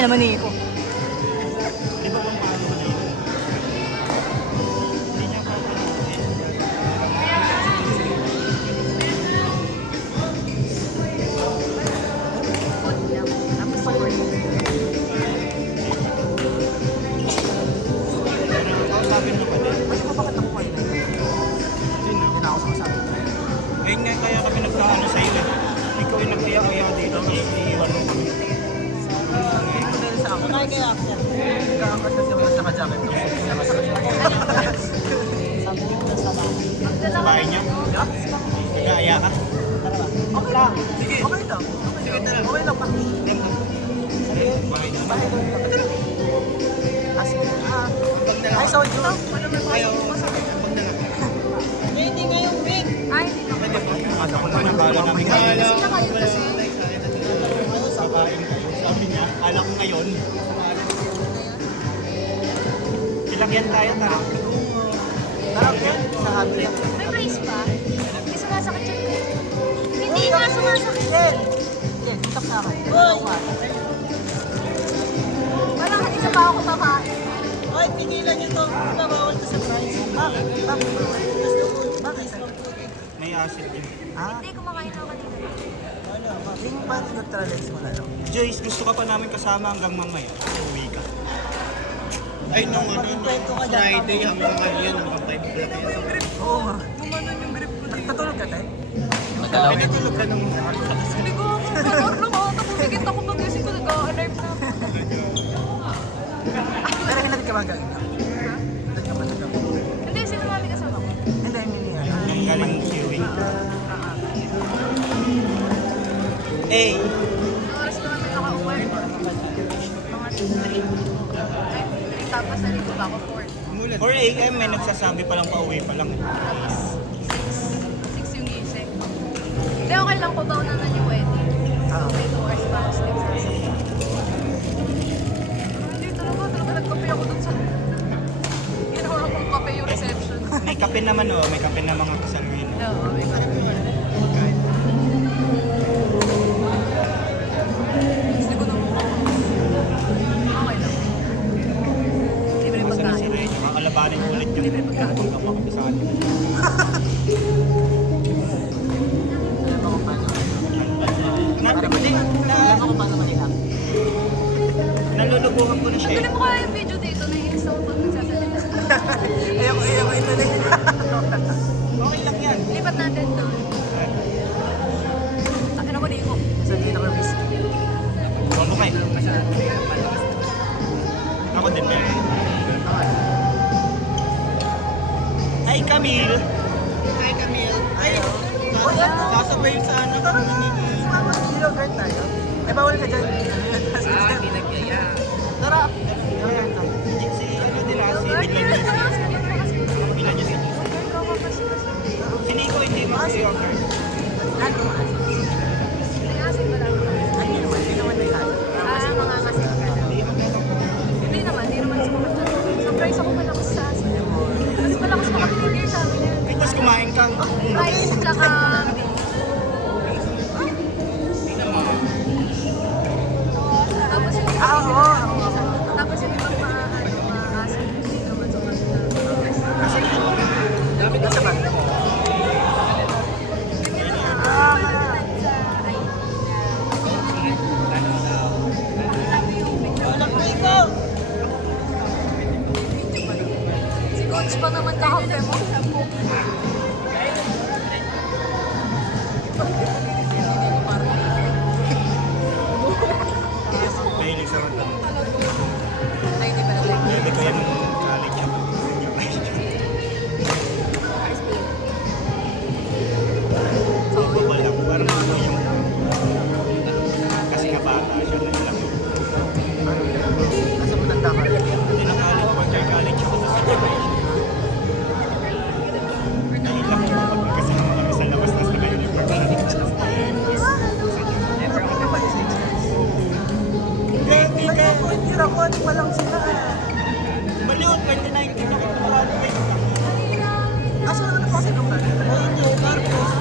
Ay naman Nico. Di ba bang paano na yun? Hindi niya pa Tapos pa rin. sabi mo pa din. Bakit mo bakit ako kayo? Hindi na ako sasabi. Eh nga kaya kami nagkaano sa iyo. Ikaw yung nagkaya-kaya dito. Tapos iiwan mo kami. Hindi mo dahil sa akin. Ano kaya ako yan? Nagkaangkas kasi ako sa kajacket. Sabi ko na sa bahay. Sa bahay niya? Nag-aaya ka? Okay lang. Sige. Okay lang. Sige talaga. Okay lang pa. Bahay niya. Bahay ko lang. Ay, so yun. Ayaw. Hindi ngayong week. Ay, hindi na. Ano ko naman akala namin ngayon. Sino kayo kasi? Kakain kayo. Sabi niya, kala ko ngayon. Ilang yan tayo, tara. Tarap yan. Sa hati yan. May brace pa? Hindi sumasakit yun. Hindi nga sumasakit. Yan. Yan, itak sa akin. Walang isa pa ako kumakain. Ay, pinilan niyo to. Bawal to sa price. Bakit? Bakit? Bakit? May acid din. Ah, Hindi, kumakain ako kanina. ano? Hindi mo ba nag-tralens mo na lang? Joyce, gusto ka pa namin kasama hanggang mamaya. Uwi ka. Ay, nung Magkwento ka dyan. Friday, hanggang ngayon, hanggang 5 o'clock. Oo nga. Gumanon yung grip ko. Nagtatulog ka tayo? Ay, natulog ka nung... Hindi ko, motor lang ako. Tapos higit ako pag-isip ko, nag-a-alarm na. Pero hinatid ka ba hanggang ina? Hinatid ka ba hanggang ina? Hindi, sino mami kasama ko? Hindi, hindi. Ang galing si Uwing. Eh, Ang oras ko namin naka-uwi. Mga 3. Ay, 3 tapos nalito ba ako 4. 4 a.m. may nagsasabi pa lang pauwi pa lang. 6 yung gising. Hindi, okay lang ko ba naman yung wedding. Ah. May 2 hours pa ako sleep sa isa. Hindi, talaga nagkape ako dun sa... Ginawa akong kape yung reception. May kape naman oh, may kape na mga kasaluhin. Oo, may kape. Gusto ko nung okay lang. Libre Masa na si pagkain. Ren, makakalabanin ulit yung Libre pagkain. pagkamakapit sa atin. Alam mo kung paano. Hindi, Alam mo kung paano manilang. nalulubuhan ko na siya Tuloy eh. mo kaya yung video dito na i-install pag nagsasalita. Ayoko ito na yun. Okay lang yan. Lipat natin doon. Akin ako dito. So, dito ko risk. Bumbo kayo. Ako din meron. Ay, Camille! Hi, Camille! Ay, kasabay sa ano. Sumama, yogurt tayo. Eh, bawal ka dyan. Hindi nagyaya. Tara. Yogurt tayo. Si ano nila, si Bilan. Bilan niya si Si Nico hindi mag-yogurt. Ano? Ano naman? Hindi naman may halo. Hindi naman sumakat dyan. Surprise ako malakas sa asin. Mas malakas makapinigil sa amin yan. Ay, tapos kumain ka. Rice tsaka tapos yung Oo. tapos yung ibang maasim hindi naman sumakat. Nasa ba? Si coach pa naman kakampi mo. Mahilig sa rata. Ay, hindi pala tayo. Hindi ko yan nung college ako. Hindi ko lang. Parang ano yung... Kasi nga bata siya na lang. Nasa matanda ka. Hindi na college. Pag college ako sa situation. Dahil lang yung magkasama kami sa labas na sa uniform. Hindi rakot pa lang sila. Maliw, 2019 ako graduate. Asa na kasi nung ba? Hindi, Marcos.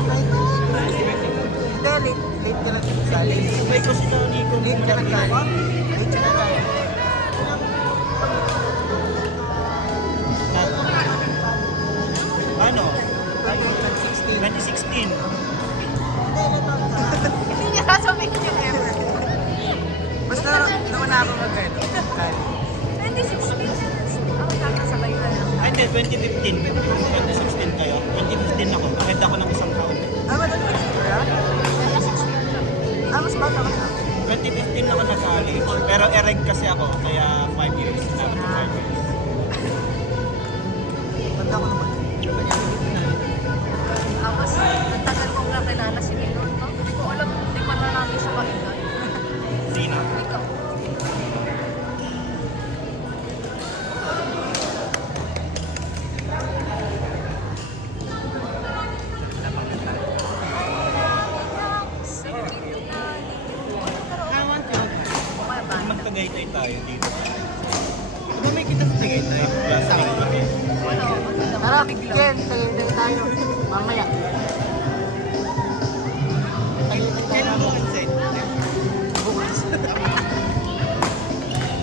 Hindi, late ka lang sa late. Sabay ko sila Nico. Late ka lang. Late ka lang. 16. Hindi, ilan taon ka? Hindi niya sasabihin yung ever. Basta naman ako mag-ano. 2016. Ako kakasabay na lang. Ay, hindi, 2015. 2016 kayo. 2015 ako. Ahead ako ng isang taon. Madali ka ba? Mas bata ka na. 2015 ako nag-college. Pero ereg kasi ako, kaya 5 years. Dapat 5 years. Banda ko naman. Tapos, ang tagal kong nakilala si Nino, no? Hindi ko alam, hindi pa na namin siya makita. Sino? Ikaw. Kumaya ba? Magtagaytay tayo dito. Diba may kita sa Tagaytay? Plastic kami. Wala, maganda. Tara, Ken, tayo. Mamaya. Kailan mo consent? Bukas.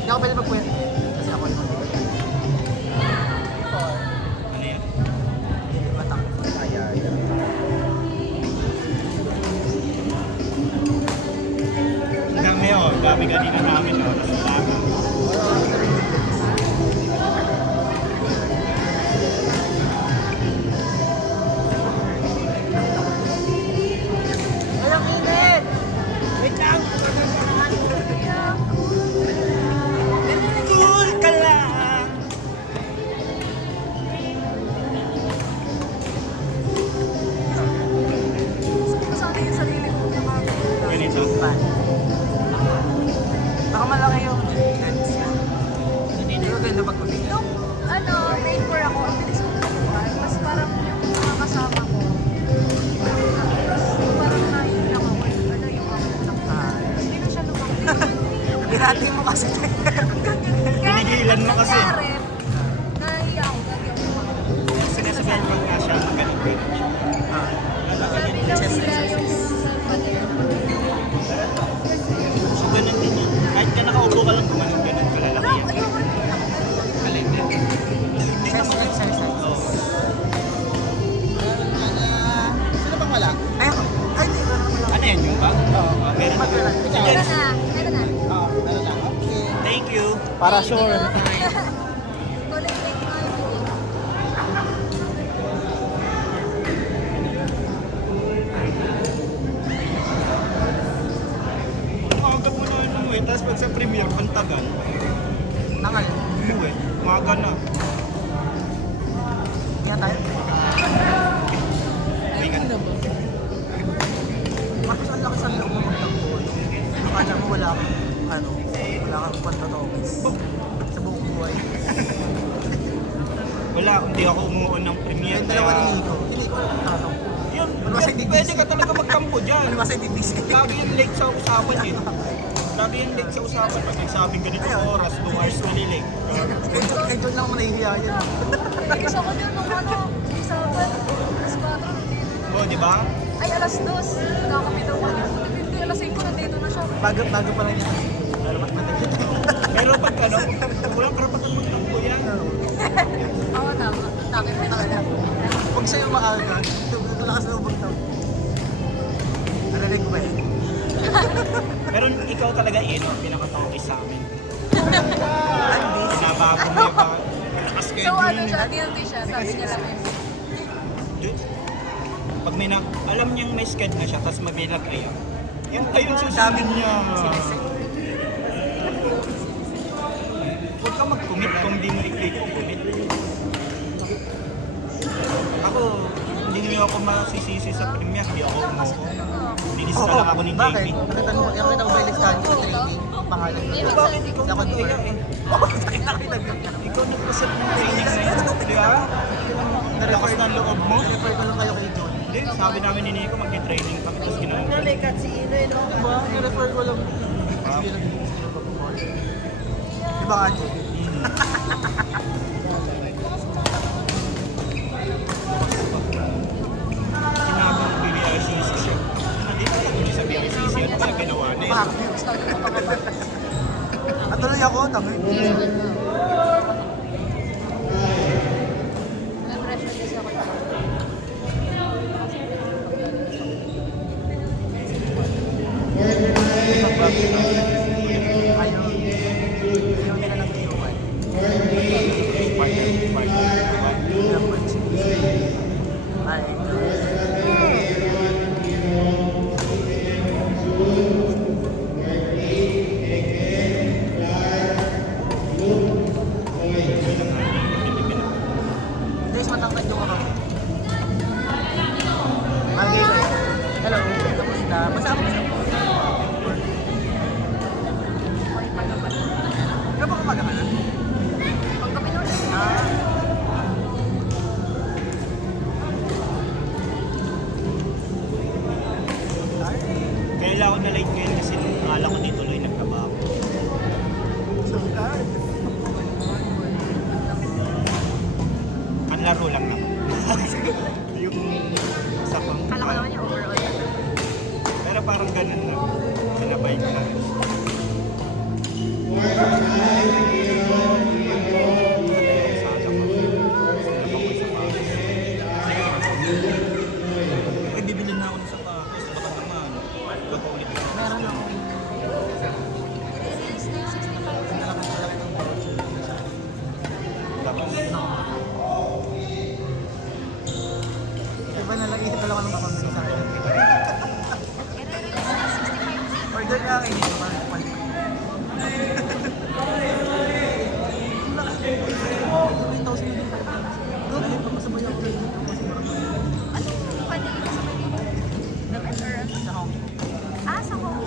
Hindi ako pwede magkwento. Kasi ako yung Ano yan? matak. Ang dami oh. Ang dami kanina namin oh. Tapos bago. Ay, ang init! Wait lang! Cool ka lang! Kasama yung sarili ko. Ganito. Baka malaki yung lens. Hindi ko ganda pag kumita. Nung, main core ako, ang bilis ko tutukan. Mas parang yung mga kasama ko. Parang naiiyak ako. Yung ako lang. Hindi na siya lumaki. Binati mo kasi. Pinigilan mo kasi. Naiiyak ako. Lagi ako. Sinasabihan mo nga siya. Ganun ganun. Sabi daw nila yung self-care. So ganun din yun. Kahit ka nakaupo ka lang gumanon ganun kalalaki yan. Ayoko rin. Alin din. Hindi naman. Oo. Sino bang wala? Ayoko. Ay, hindi. Ano yan yung bag? Oo. Meron. Magwala. Sige. Meron na. Meron na. Oo, meron lang. Okay. Thank you. Para sure. Collect like nga yung Umaga mo na umuwi. Tapos pag sa premiere, ang tagal. Nakal. Umuwi. Umaga na. Kaya tayo. May ka na. Mas ang laki sa loob mo magtakbo. Akala mo wala kang, wala kang pantotobis. Sa buong buhay. Wala, hindi ako umuon ng premiere. Yung dalawa ni Nico. Hindi ko alam kung tanong. Yun, Ano ba sa hindi pwede ka talaga magkampo dyan. Ano ba sa hindi busy? Lagi yung late sa usapan eh. Lagi yung late sa usapan. Pag nagsabing ganito oras, 2 hours na late. Kay John lang ako nahihiya yan. Gusto ko din nung sa alas 4. Oo, di ba? Ay, alas 2. Nakakapitaw ko. Hindi, alas 5 nandito na siya. Bago pa lang niya. Lalamat pa din. Pero pag walang karapatan magkampo yan. Oo, tama. Takit mo talaga. Huwag sa'yo maaga. Malakas na magtakbo. Narinig ko ba yun? Pero ikaw talaga pinakatangkis sa amin. I'm busy. Sinabago mo yung mga So, nakaschedule siya, niya. guilty siya. Sabi niya lang yun. Pag may alam niyang may schedule na siya, tapos mabilag ayaw. Yun ayun susundin niya. Huwag ka mag-commit kung di mo i-commit. Ako, hindi niyo ako masisisi sa premiere. Hindi ako nilista lang ako ni Bakit? JP. Nakita mo ba yung listahan ko sa training? Pangalan ko. Bakit ikaw Ako nag-aya eh? Oo, nakita ko. Ikaw nag-present ng training na yun. Di ba? Nalakas ng loob mo. Refer ko lang kayo kay John. Hindi, sabi namin ni Nico, mag-training kami. Tapos ginawa ko. Diba? Refer ko lang. Sige lang. Diba nga John? Sinabi ng BBRCC siya. Hindi ko alam sa BBRCC. Ano ba ginawa na yun? Bakit? At tuloy ako, tangay. May pressure kasi ako. Masama ko siya. Ano ba kumaga ka na? Paggabi nun. Kaya lang ako na late ngayon kasi akala ko dito lang nagtrabaho. So tired. Ang laro lang naman. Yung sa pang... Kala ko naman yung overall. Pero parang ganun lang. Sinabay ko lang. Ay, bibili na ako ng sapatos. Baka naman. Pagpaulit ko. Meron ako. Iba na lang, isip na lang ako ng kakamali sa akin. Order ka kayo dito, parang palit. 3,000 din. Dahil papasabay ako dito. Kasi marami. Ano yung kanina sa kanina? Damit or ano? Sa Hong Kong. Ah, sa Hong Kong.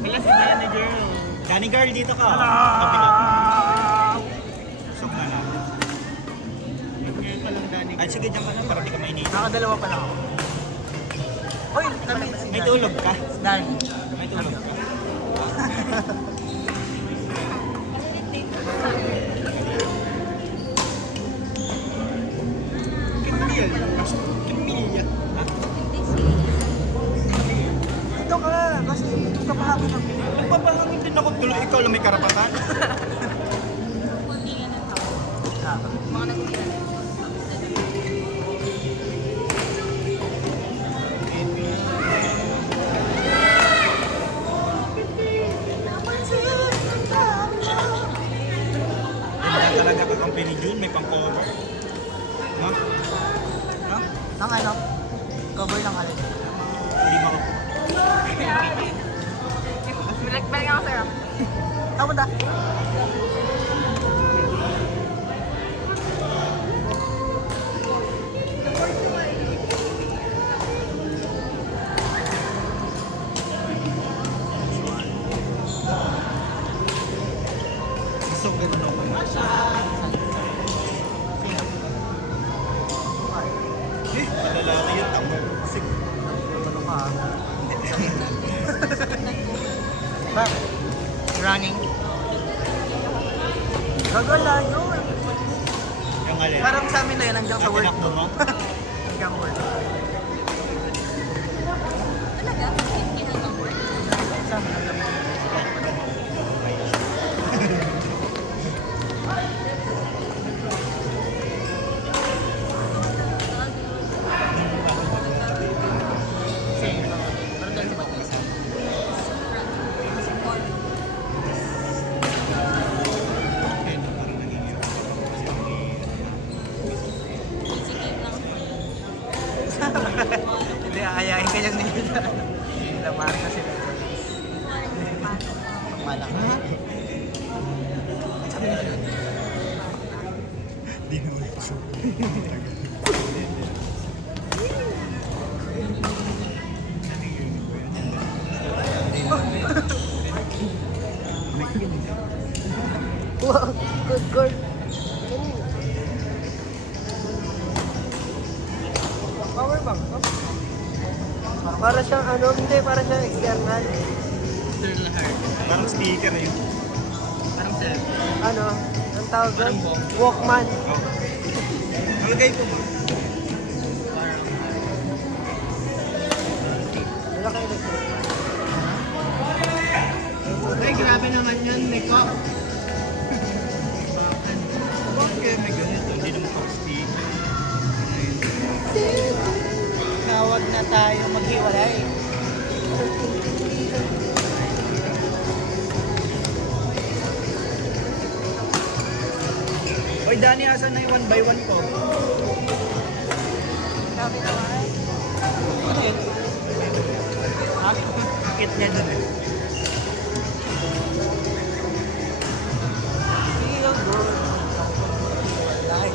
Kaya si Danny Girl. Danny Girl, dito ka. Kapila. Sok na natin. Nag-girl ka lang, Danny Girl. Ay, sige, dyan ka na para di ka mainit. Nakadalawa pa lang ako. Uy, namin si May tulog ka? Dan. May tulog ka? Camille. Camille. Ha? Hindi si... Ito ka, kasi kapahapon ako. Nagpapahangin din ako tuloy. Ikaw lang may karapatan. Kuntingan ng tao. Ah, Mga nagtira. Hindi na talaga kakampi ni June. May pang-cover. Ha? Ha? Nang ano? Cover ng alin. Hindi mo ako. Balik ako sir. Tama da? Gusto ko ganun ako. Eh, malalaki yun. Tamo. Sige. Ano ka? Bakit? Running? Gagala yun. Yung alin. Parang sa amin na yun, hanggang sa Ah, work. tinakbo mo? Hanggang work. Talaga? Hanggang work? Sa amin hanggang work. Pero doon sa Batisa. Hindi, aayain ka niyang nila. Lamari na sila. Malak na. Sabi na sila. Di naman ko. Wow, good girl. Power bank, no? Para siyang ano, hindi, para siyang external. External hard. Parang speaker na yun. Parang self. Ano, ang tawag doon? Parang Walkman. Oh. Nalagay ko ba? Wala kayo electric. Ay, grabe naman yun, Nico. Bakit may ganito? Hindi naman ako speaker. Tawag na tayo maghiwalay. Oy, Danny, asan na yung 1 by 1 ko? Grabe naman. Ano yun? Kit niya dun eh. Feel good. Wala.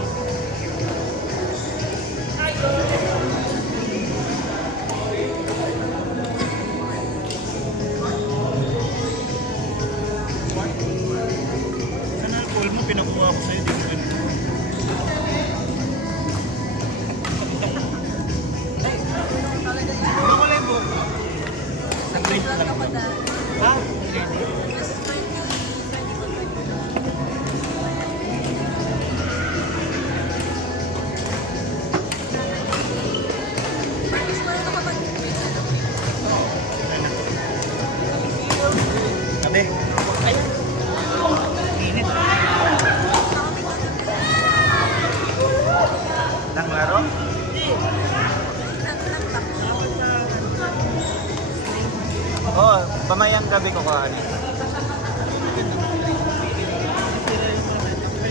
Pamayang gabi ko kahanin.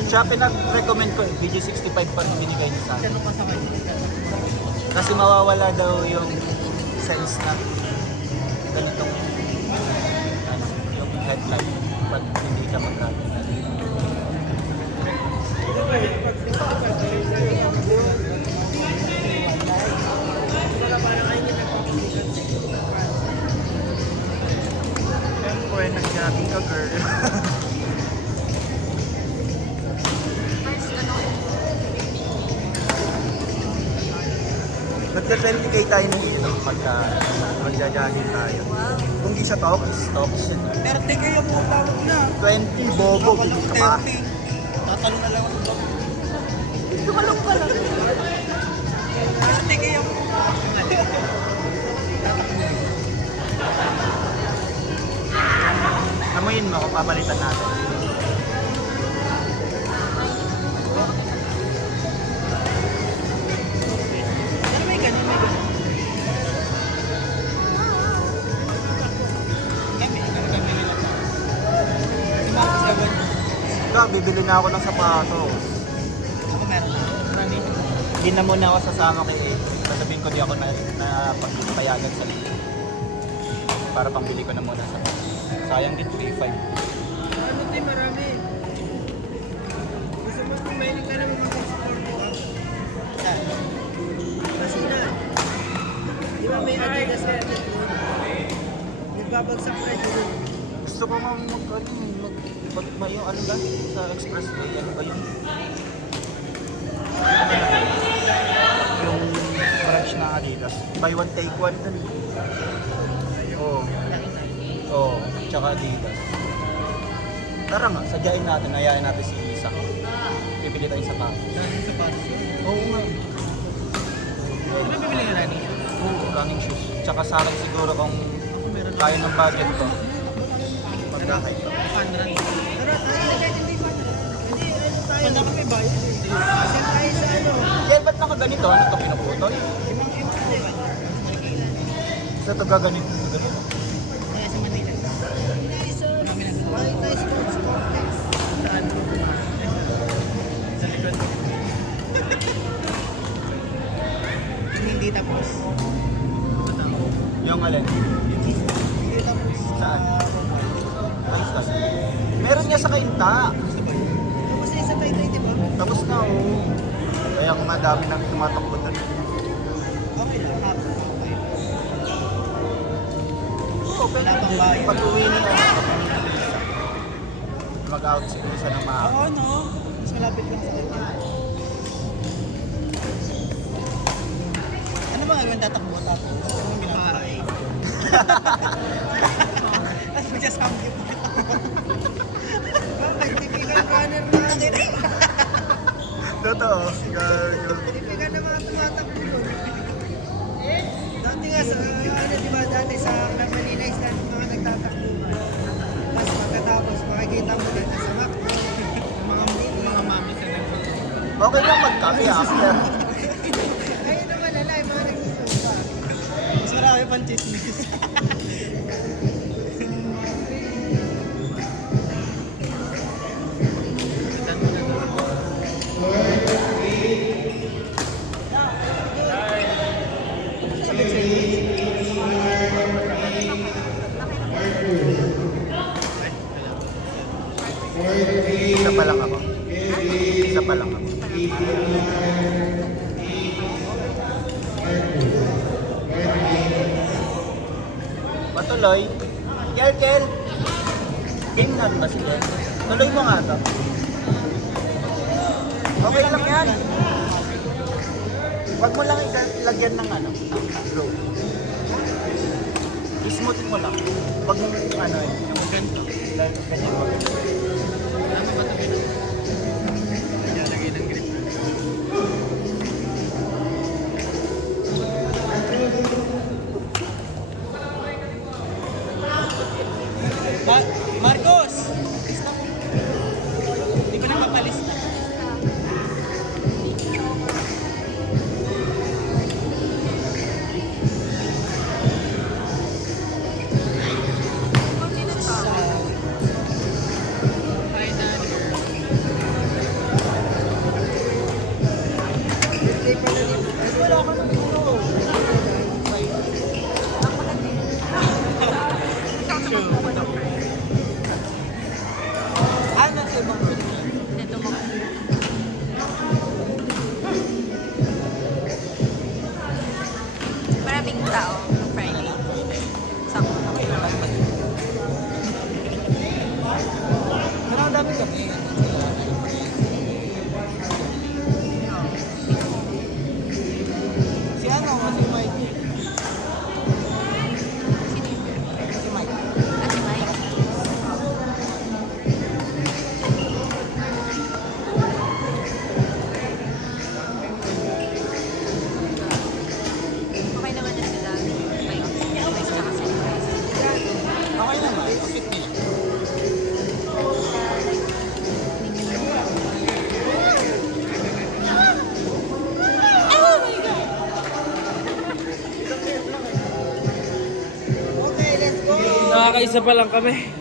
Siya pinag-recommend ko eh, BG65 pa nung binigay niya sa akin. Kasi mawawala daw yung sense na ganitong ano, yung headlight pag hindi ka mag-ride. Siyempre, nag-jogging ka girl. Nagka-20k tayo ng ilong pagka magja-jogging tayo. Kung di siya talks yun. 30 kayo po tawag na. 20 bobo, bili ka pa. Tatalo na lang ako. Tumalong ka lang. 30 kayo po. Amuyin mo kung papalitan natin. Ano may ganun, may ganun. Ikaw, bibili na ako ng sapatos. Ako meron na. Marami. Hindi na muna ako sasama kay Ed. Sasabihin ko di ako na pagpapayagan sa link. Para pambili ko na muna sa sayang din, 3.5. Ano tayo marami? Gusto mo kung mahilig ka naman mag-explore, di ba? Saan? Basinan. Di ba may Adidas na ito? Nagbabagsak na ito. Gusto ko nga yung ano ba? Sa expressway, ano ba yun? Yung branch na Adidas. Buy one, take one dun. Oo. Oo, tsaka Adidas. Tara nga, sadyain natin, ayain natin si Isa. Pipili tayo sa sapatos. Dahil sa patos yun. Oo nga. Di ba bibili nga natin? Oo, running shoes. Tsaka sa akin siguro kung kaya ng budget ko, mag-hike. 100. Pero kahit hindi pa. Hindi, ano tayo? Wala kami bayad. Kasi tayo sa ano? Yan, ba't nakaganito? Ano ito, pinuputol? Ibang-ibang, di ba? Sa ito gaganito. Kaya sa Manila. Hindi, sa Maritime Sports Complex. Saan? Sa likod. Hindi tapos. Yung alin? Hindi tapos. Saan? Ayos kasi. Meron niya sa Kainta. Tapos na sa Taytay, di ba? Tapos na, oo. Kaya kung madami nang tumatakbo doon. Okay lang. Okay. Oo, pwede. Pag-uwi niya, mag-out si Isa ng maaga. Oo, no? Mas malapit lang sa kanya. Ano ba gagawin tatakbo tapos? Ano yung ginagawa? Tapos magsasabi mo. Bakit? Typical runner natin. Totoo. Typical na mga tumatakbo yun. Dati nga sa, ano diba, dati sa Manila is dati mga nagtatakbo. Tapos pagkatapos makikita mo na nasa McDo, mga mami sa Okay lang magkape after. ayun naman ala, yung mga nagtutupa. Mas marami pang chismis. Isa pa lang ako. Isa pa lang ako. Patuloy. Kel. Game natin ba sila? Tuloy mo nga to. Okay lang yan. Huwag mo lang ilagyan ng ano. Go. Ismooth mo lang. Huwag mo ano eh. Yung ganito. Ganyan mo. Tama ba ito? Lagay ng grip. Marcos! Hindi ko na mapalista. kami. Si ano, si Mike. Si Mike. At si Mike. Okay naman na sila. Mike. Mike tsaka si Mike. Okay naman, fit nila. Okay, let's go! Nakakaisa pa lang kami.